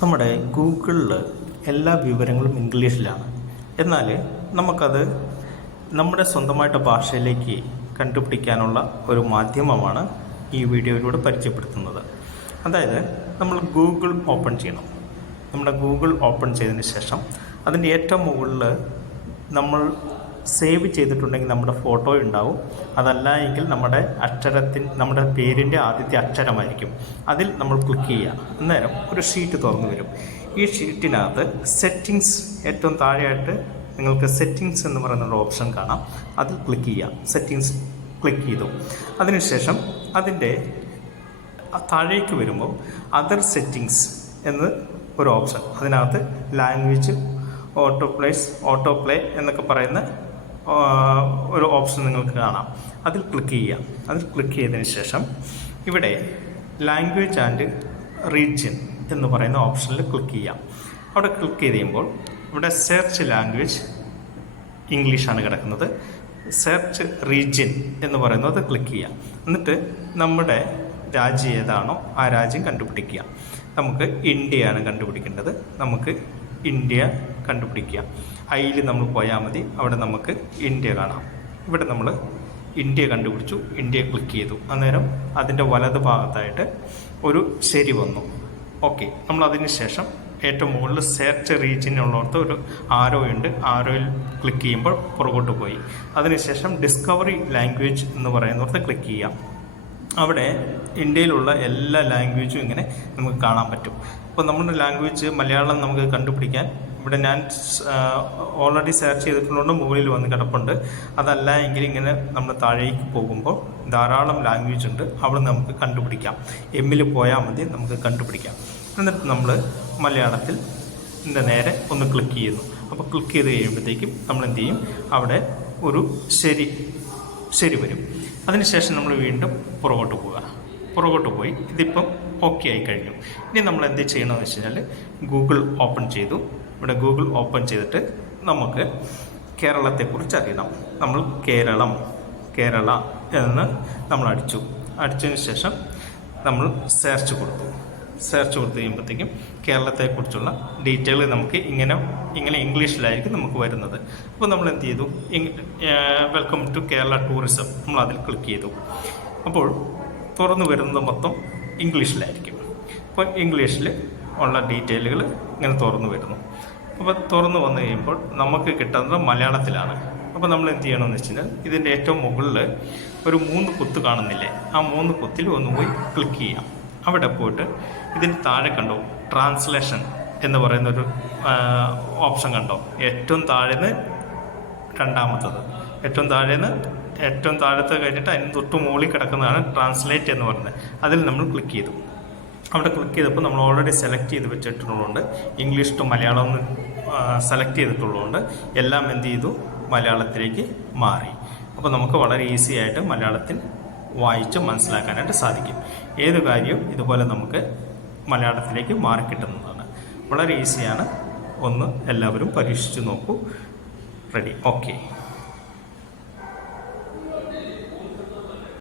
നമ്മുടെ ഗൂഗിളിൽ എല്ലാ വിവരങ്ങളും ഇംഗ്ലീഷിലാണ്. എന്നാൽ നമുക്കത് നമ്മുടെ സ്വന്തമായിട്ട് ഭാഷയിലേക്ക് കണ്ടുപിടിക്കാനുള്ള ഒരു മാധ്യമമാണ് ഈ വീഡിയോയിലൂടെ പരിചയപ്പെടുത്തുന്നത്. അതായത് നമ്മൾ ഗൂഗിൾ ഓപ്പൺ ചെയ്യണം. നമ്മുടെ ഗൂഗിൾ ഓപ്പൺ ചെയ്തതിന് ശേഷം അതിന്റെ ഏറ്റവും മുകളിൽ നമ്മൾ സേവ് ചെയ്തിട്ടുണ്ടെങ്കിൽ നമ്മുടെ ഫോട്ടോ ഉണ്ടാവും. അതല്ല എങ്കിൽ നമ്മുടെ അക്ഷരത്തിൻ നമ്മുടെ പേരിന്റെ ആദ്യത്തെ അക്ഷരമായിരിക്കും. അതിൽ നമ്മൾ ക്ലിക്ക് ചെയ്യുക. അന്നേരം ഒരു ഷീറ്റ് തുറന്നു വരും. ഈ ഷീറ്റിനകത്ത് സെറ്റിങ്സ് ഏറ്റവും താഴെയായിട്ട് നിങ്ങൾക്ക് സെറ്റിങ്സ് എന്ന് പറയുന്ന ഒരു ഓപ്ഷൻ കാണാം. അതിൽ ക്ലിക്ക് ചെയ്യുക. സെറ്റിങ്സ് ക്ലിക്ക് ചെയ്തു. അതിനുശേഷം അതിന്റെ താഴേക്ക് വരുമ്പോൾ അതർ സെറ്റിങ്സ് എന്ന് ഒരു ഓപ്ഷൻ അതിനകത്ത് language auto plays auto play എന്നൊക്കെ പറയുന്ന ഒരു ഓപ്ഷൻ നിങ്ങൾക്ക് കാണാം. അതിൽ ക്ലിക്ക് ചെയ്യാം അതിൽ ക്ലിക്ക് ചെയ്തതിന് ശേഷം ഇവിടെ ലാംഗ്വേജ് ആൻഡ് റീജിയൻ എന്ന് പറയുന്ന ഓപ്ഷനിൽ ക്ലിക്ക് ചെയ്യാം അവിടെ ക്ലിക്ക് ചെയ്ത് കഴിയുമ്പോൾ ഇവിടെ സെർച്ച് ലാംഗ്വേജ് ഇംഗ്ലീഷാണ് കിടക്കുന്നത്. സെർച്ച് റീജിയൻ എന്ന് പറയുന്നത് ക്ലിക്ക് ചെയ്യാം എന്നിട്ട് നമ്മുടെ രാജ്യം ഏതാണോ ആ രാജ്യം കണ്ടുപിടിക്കുക. നമുക്ക് ഇന്ത്യയാണ് കണ്ടുപിടിക്കേണ്ടത്. നമുക്ക് ഇന്ത്യ കണ്ടുപിടിക്കുക. ഐയിൽ നമ്മൾ പോയാൽ മതി. അവിടെ നമുക്ക് ഇന്ത്യ കാണാം. ഇവിടെ നമ്മൾ ഇന്ത്യ കണ്ടുപിടിച്ചു. ഇന്ത്യ ക്ലിക്ക് ചെയ്തു. അന്നേരം അതിന്റെ വലത് ഭാഗത്തായിട്ട് ഒരു ശരി വന്നു. ഓക്കെ നമ്മൾ അതിന് ശേഷം ഏറ്റവും മുകളിൽ സെർച്ച് റീജിയനുള്ളിടത്ത് ഒരു ആരോ ഉണ്ട്. ആരോയിൽ ക്ലിക്ക് ചെയ്യുമ്പോൾ പുറകോട്ട് പോയി. അതിനുശേഷം ഡിസ്കവറി ലാംഗ്വേജ് എന്ന് പറയുന്നിടത്ത് ക്ലിക്ക് ചെയ്യാം അവിടെ ഇന്ത്യയിലുള്ള എല്ലാ ലാംഗ്വേജും ഇങ്ങനെ നമുക്ക് കാണാൻ പറ്റും. അപ്പോൾ നമ്മുടെ ലാംഗ്വേജ് മലയാളം നമുക്ക് കണ്ടുപിടിക്കാൻ ഇവിടെ ഞാൻ ഓൾറെഡി സെർച്ച് ചെയ്തിട്ടുള്ളതുകൊണ്ട് മുകളിൽ വന്ന് കിടപ്പുണ്ട്. അതല്ല എങ്കിൽ ഇങ്ങനെ നമ്മൾ താഴേക്ക് പോകുമ്പോൾ ധാരാളം ലാംഗ്വേജ് ഉണ്ട്. അവിടെ നമുക്ക് കണ്ടുപിടിക്കാം. എമ്മിൽ പോയാൽ മതി നമുക്ക് കണ്ടുപിടിക്കാം. എന്നിട്ട് നമ്മൾ മലയാളത്തിൽ ഇതിന്റെ നേരെ ഒന്ന് ക്ലിക്ക് ചെയ്യുന്നു. അപ്പോൾ ക്ലിക്ക് ചെയ്ത് കഴിയുമ്പോഴത്തേക്കും നമ്മൾ എന്ത് ചെയ്യും? അവിടെ ഒരു ശരി ശരി വരും. അതിനുശേഷം നമ്മൾ വീണ്ടും പുറകോട്ട് പോവുക. പുറകോട്ട് പോയി ഇതിപ്പം ഓക്കെ ആയി കഴിഞ്ഞു. ഇനി നമ്മൾ എന്ത് ചെയ്യണമെന്ന് വെച്ച് കഴിഞ്ഞാൽ ഗൂഗിൾ ഓപ്പൺ ചെയ്തു. ഇവിടെ ഗൂഗിൾ ഓപ്പൺ ചെയ്തിട്ട് നമുക്ക് കേരളത്തെക്കുറിച്ച് അറിയണം. നമ്മൾ കേരളം കേരള എന്ന് നമ്മൾ അടിച്ചു. അടിച്ചതിന് ശേഷം നമ്മൾ സെർച്ച് കൊടുത്തു. സെർച്ച് കൊടുത്തു കഴിയുമ്പോഴത്തേക്കും കേരളത്തെക്കുറിച്ചുള്ള ഡീറ്റെയിൽ നമുക്ക് ഇങ്ങനെ ഇങ്ങനെ ഇംഗ്ലീഷിലായിരിക്കും നമുക്ക് വരുന്നത്. അപ്പോൾ നമ്മൾ എന്ത് ചെയ്തു? വെൽക്കം ടു കേരള ടൂറിസം നമ്മൾ അതിൽ ക്ലിക്ക് ചെയ്തു. അപ്പോൾ തുറന്നു വരുന്നത് മൊത്തം ഇംഗ്ലീഷിലായിരിക്കും. അപ്പോൾ ഇംഗ്ലീഷിൽ ഉള്ള ഡീറ്റെയിലുകൾ ഇങ്ങനെ തുറന്നു വരുന്നു. അപ്പോൾ തുറന്നു വന്നു കഴിയുമ്പോൾ നമുക്ക് കിട്ടുന്നത് മലയാളത്തിലാണ്. അപ്പോൾ നമ്മൾ എന്ത് ചെയ്യണമെന്ന് വെച്ച് കഴിഞ്ഞാൽ ഇതിന്റെ ഏറ്റവും മുകളിൽ ഒരു മൂന്ന് കുത്ത് കാണുന്നില്ലേ? ആ മൂന്ന് കുത്തിൽ ഒന്ന് പോയി ക്ലിക്ക് ചെയ്യാം. അവിടെ പോയിട്ട് ഇതിന് താഴെ കണ്ടോ? ട്രാൻസ്ലേഷൻ എന്ന് പറയുന്ന ഒരു ഓപ്ഷൻ കണ്ടോ? ഏറ്റവും താഴേന്ന് രണ്ടാമത്തത്. ഏറ്റവും താഴേന്ന് ഏറ്റവും താഴത്തെ കഴിഞ്ഞിട്ട് അതിന് തൊട്ട് മുകളിൽ കിടക്കുന്നതാണ് ട്രാൻസ്ലേറ്റ് എന്ന് പറയുന്നത് അതിൽ നമ്മൾ ക്ലിക്ക് ചെയ്തു. അവിടെ ക്ലിക്ക് ചെയ്തപ്പോൾ നമ്മൾ ഓൾറെഡി സെലക്ട് ചെയ്ത് വെച്ചിട്ടുള്ളതുകൊണ്ട് ഇംഗ്ലീഷ് ടു മലയാളം സെലക്ട് ചെയ്തിട്ടുള്ളതുകൊണ്ട് എല്ലാം എന്ത് ചെയ്തു? മലയാളത്തിലേക്ക് മാറി. അപ്പോൾ നമുക്ക് വളരെ ഈസി ആയിട്ട് മലയാളത്തിൽ വായിച്ച് മനസ്സിലാക്കാനായിട്ട് സാധിക്കും. ഏത് കാര്യവും ഇതുപോലെ നമുക്ക് മലയാളത്തിലേക്ക് മാറിക്കിട്ടുന്നതാണ് വളരെ ഈസിയാണ് ഒന്ന് എല്ലാവരും പരീക്ഷിച്ച് നോക്കൂ. Ready okay